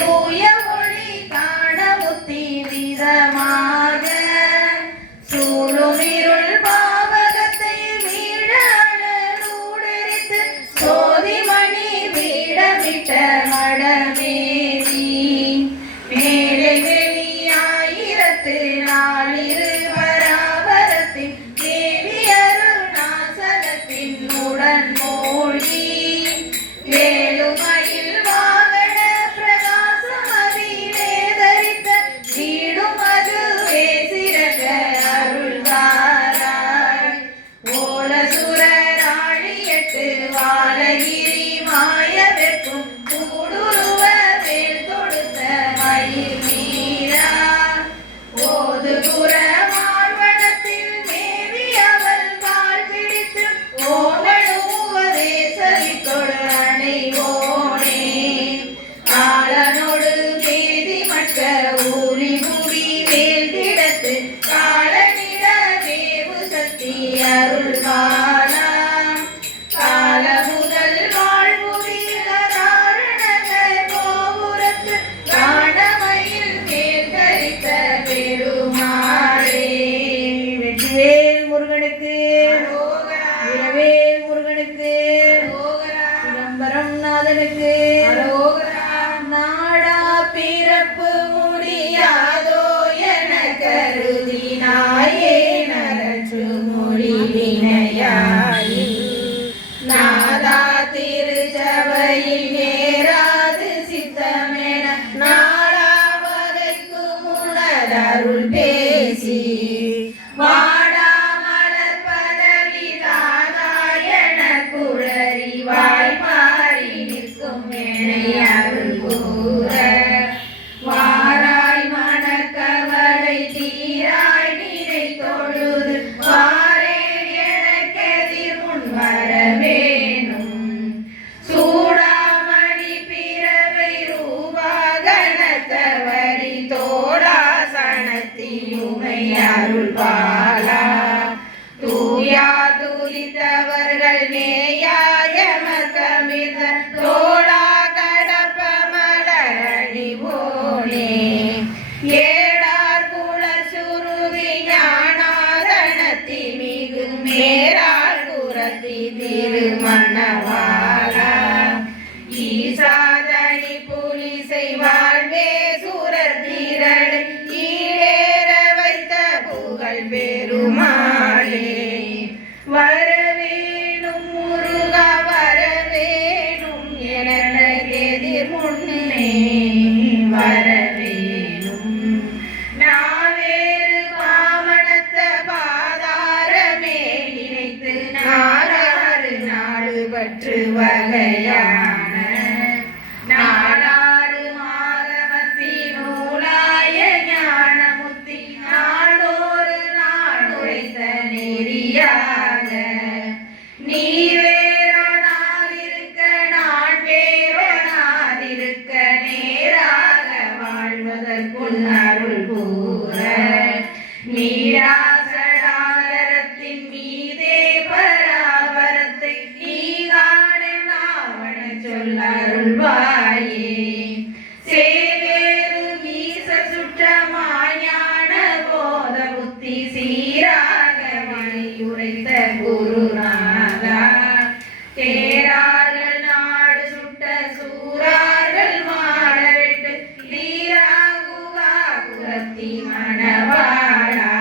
தூய ஒளி காண முத்தி விதமாக சூழும் இருள் பாவகத்தை வீடூடரித்து சோதிமணி வீடமிட்ட மடமேறி மேலே வெளியாயிரத்து நாளிரு பராபரத்தின் தேவி அருணாசலத்தின் உடன் மூழ்கி வேலுமயில் வாகன பிரகாசமதி வேதரித்த வீடும் அதுவே சிறக அருள்வாராய் ஓல சுரராழியட்டு வாழகிரி மாய வெப்பும் கூடுருவ வேல் தொடுத்த மயில் மீரா ஓது புற மாழ்வனத்தில் மேவி அவள் கால் பிடித்து ஓமழுவதே சரித்தொடு அணைவோனே காலனோடு பேதி மட்ட ஊலி முடி வேல் திடத்து காலனிட வேவு சக்தி அருள்வாளா கால முதல் வாழ்வுரிகராரணகர் கோபுரத்து காணமையில் மேல் தரித்த பெருமாளே. வெற்றிவேல் முருகனுக்கு வீரவேல் முருகனுக்கு சிதம்பரம் நாதனுக்கு நாடா பிறப்பு முடியாதோ என கருதினாயே நரற்று மொழி வினையாயி நாதா திருச்சபையில் நேராது சித்தமென நாடா வகைக்கு முனதருள் பேசி வாடா மலர் பதவி தாதாயன குழறி வாய்மாறி நிற்கும் எனை அருள் கூற வாராய் மனக்கவலை தீராய் நினை தொழுது வாரேன் எனக்கெதிர் முன் வர வேணும் சூடாமணி பிறவை ரூபாகனத்தவரி தோடாசனத்தியுமை அருள்பாலா தூயா துரித்தவர்கள் நேயாயமர்கமித தோடா கடப்ப மலரணி போனே ஏடார் குளர் சுருதி ஞானாதனத்தி மிகு மேராள் குரத்தி திருமணவாளா ஈசாதனி புலிசை வாழ்வே சுரர் திரள் ஈடேற வைத்த புகழ் பெருமாளே வரவேணும் முருகா வரவேணும் எனக்கு எதிர் முன்னே வரவேணும் நாவேறு பாமணத்த பாதாரமே நினைத்து நாடாறு நாடு பற்று வகையான நாடாறு மாதவத்தி நூலாய ஞானமுத்தி நாடோறு நாடுரைத்த நெறியாக நீ வேறொனாதிருக்க நான் வேறொனாதிருக்க நேராக வாழ்வதற்குள் அருள் கூற நீராசடாதரத்தின் மீதே பராபரத்தை நீ காண நாவன சொல்ல அருள்வாயே சேவேறு மீச சுற்றமாயான போத புத்தி சீராக மணியுரைத்த குருநாதா தேரார்கள் நாடு சுட்ட சூரார்கள் மாடவிட்டு லீராகுகா குரத்தி மணவாளா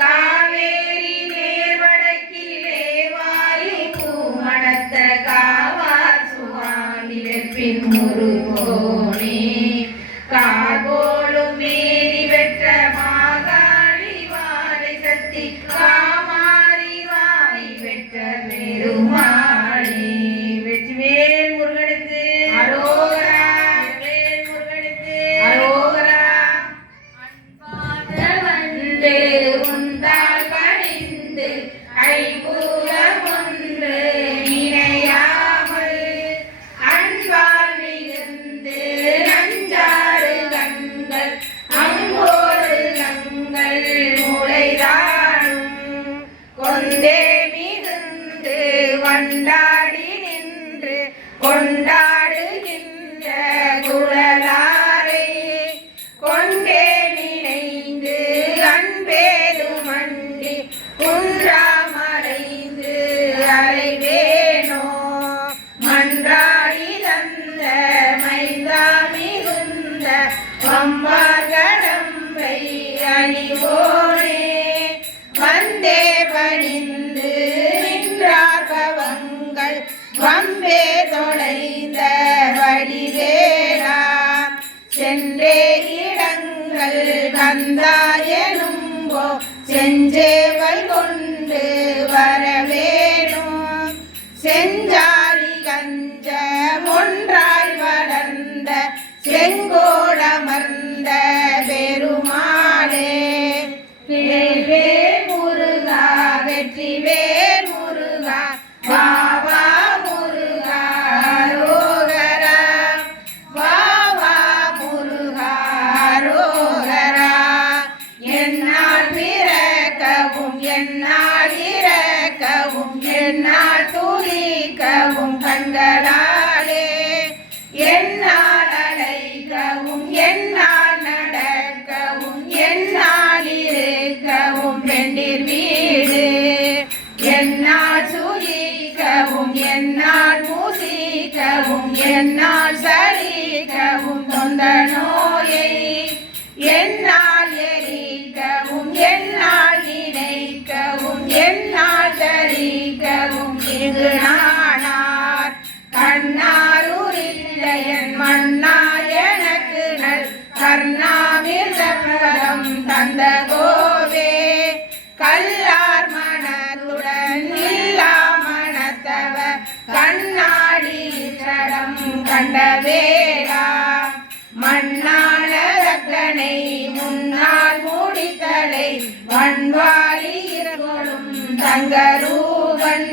காவேரி நேர்வடக்கிலே வாயு பூமணத்த காவார் சுவாமி வெப்பின் முருகோனே கார்கோளும் மேரி வெற்ற மாகாளி வாழை சக்தி காமாரி வாய் வெற்ற பெருமாளே வெற்றிவேல் முருகனுக்கு அரோகரா வேல் முருகனுக்கு அரோகரா அன்பாக வந்து உந்தால் பணிந்து ஐம்பூரம் ஒன்று நினையாமல் அன்பால் மிகுந்து நஞ்சாறு அம்பார் கடம்பை அணிவோனே வந்தே பணிந்து நின்றார் பவங்கள் வம்பே தொலைந்த வடிவேலா சென்றே இடங்கள் கந்தாயனும்போ செஞ்சேவல் கொண்டு வரவேணும் செஞ்சாலி கஞ்ச ஒன்றாய் வளர்ந்த செங்கோடமர்ந்த பெருமாளே வேல் முருகா வெற்றிவேல் முருகா வாவா முருகா ரோகரா வாவா முருகா ரோகரா என்னால் பிறக்கவும் என்னால் இறக்கவும் என்னால் துதிக்கவும் கண்களாலே என்னால் அழைக்கவும் என்னால் நடக்கவும் என்னால் இருக்கவும் பெண்டிர் வீடு என்னால் சுகிக்கவும் என்னால் மூசிக்கவும் என்னால் சலிக்கவும் தொந்த நோயை என்னால் எரிக்கவும் என்னால் நினைக்கவும் என்னால் தரிக்கவும் இது நானார் கண்ணாரூரில்லையன் மன்னார் எனக்கு நல் கர்ணாமிர்தம் தந்த கோவே கல்லார் மனத்துடன் இல்லா மனத்தவ கண்ணாடி சடம் கண்டவேலா மண்ணான ரக்கனை முன்னால் மூடித்தலை வன்வாலி இருளும் தங்கரூபன்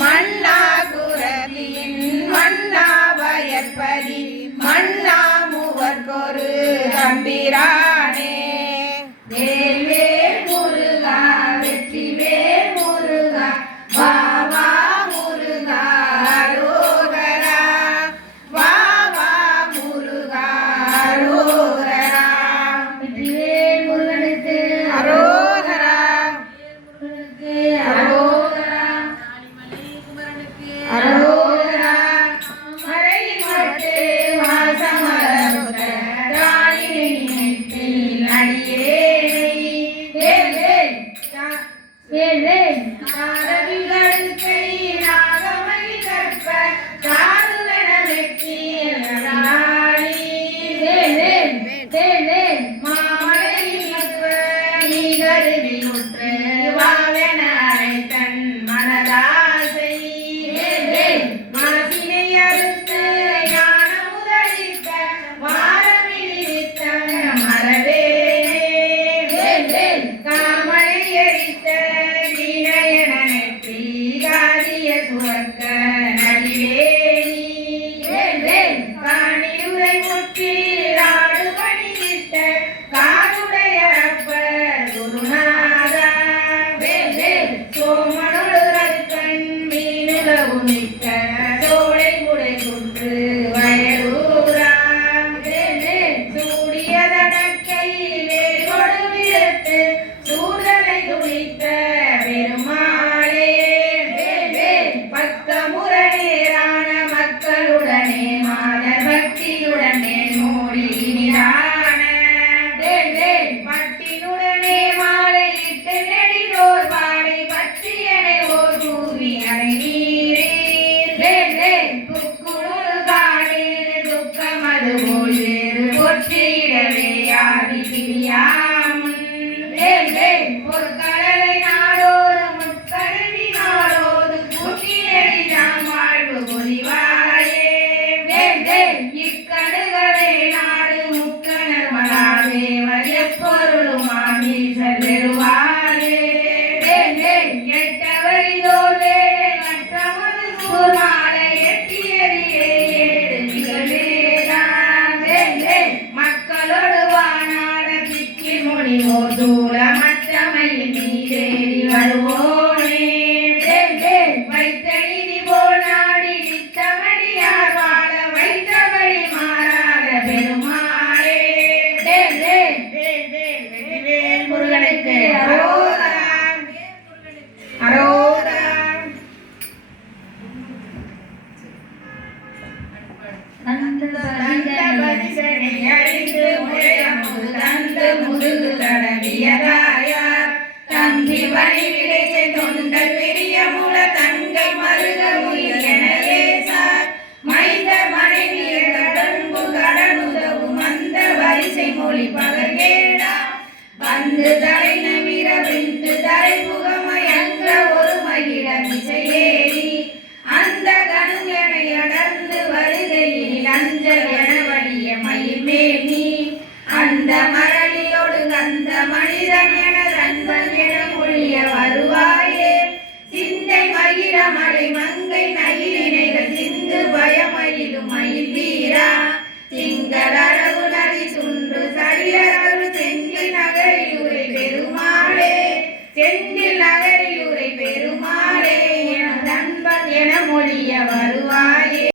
மண்ணா குரலியின் மண்ணா வயற்பதி மண்ணா மூவர்கொரு தம்பிரானே வேல்வேல் முருகா வெற்றிவேல் முருகா வாவா முருகா ரோகரா வாவா முருகா ரோகரா வெற்றிவேல் முருகனுக்கு அரோகரா முருகனுக்கு அரோகரா அரோகரா மறையில் மட்டு வாசமரமுத தாளினை நினைத்தில் அடியேனை வேல்வேல் வேல்வேல் தாரவிகளுக்கை நாகமணி கற்ப தாருவன வெற்றியில் நாளி வேல்வேல் வேல்வேல் மாமலையில் நிற்ப நீ கருதி உற்று வாவென அழைத்தன் மனதாசை வேல்வேல் மனசினை அறுத்து ஞான முதலித்த வாரமிழித்த மரவேனே வேல்வேல் காமனை எரித்த வீணயன நெற்றி காரிய சுவர்க்க நலிவேணி வேல்வேல் காணியுரை முற்றி நாடு பணியிட்ட காடுடைய அப்பர் குருநாதா வேல்வேல் சோமனொடு ரத்தன் மீனுலகு மிக்க சோலை முடை குன்று வயலூரா வேல்வேல் சூடிய தடக்கை வேலோடு விழுத்து சூழலை துணித்த பெருமாளே வேல்வேல் பக்த முரணேரான மக்களுடனே மாதர் பக்தியுடனே மூடி நிதான வேல்வேல் பட்டினுடனே மாலையிட்டு நெடிலோர் பாடை பற்றியனை ஓர் கூவி அடைநீரீர் வேல்வேல் புக்குழு காடீர் துக்கமது போல் வேறு பொற்றிடவே யாரி பிரியாமுன் வேல்வேல் பொற்கடலை நாடோடு முற்கருவி நாடோடு கூட்டியடி நாம் வாழ்வு புரிவாயே வேல்வேல் இக்கணுகவே நாடு முக்கணர் மலாதேவர் எப்பொருளும் ஆமீசர் பெறுவாரே வேல்வேல் எட்டவரிதோர் வேலை மற்றமது சூர்மாலை எட்டியறியே ஏழு நிகழ்வேதான் ஒளி பகர்கேடா வந்து தலை நவிர விந்து தலை முகமயங்க ஒரு மகிழ மிசையேறி அந்த கண்களை அடர்ந்து வருகையில் அஞ்சல் என வழிய மயிர்மேனி அந்த மரளியோடு அந்த மனிதன் என நண்பன் என மொழிய வருவாயே சிந்தை மகிழ மலை மங்கை நயிலினைகள் சிந்து பயமயிலும் மயில் வீரா திங்கள் அழகு நதி சுன்று சரியரவு செந்தில் நகரில் உரை பெருமாளே செந்தில் நகரில்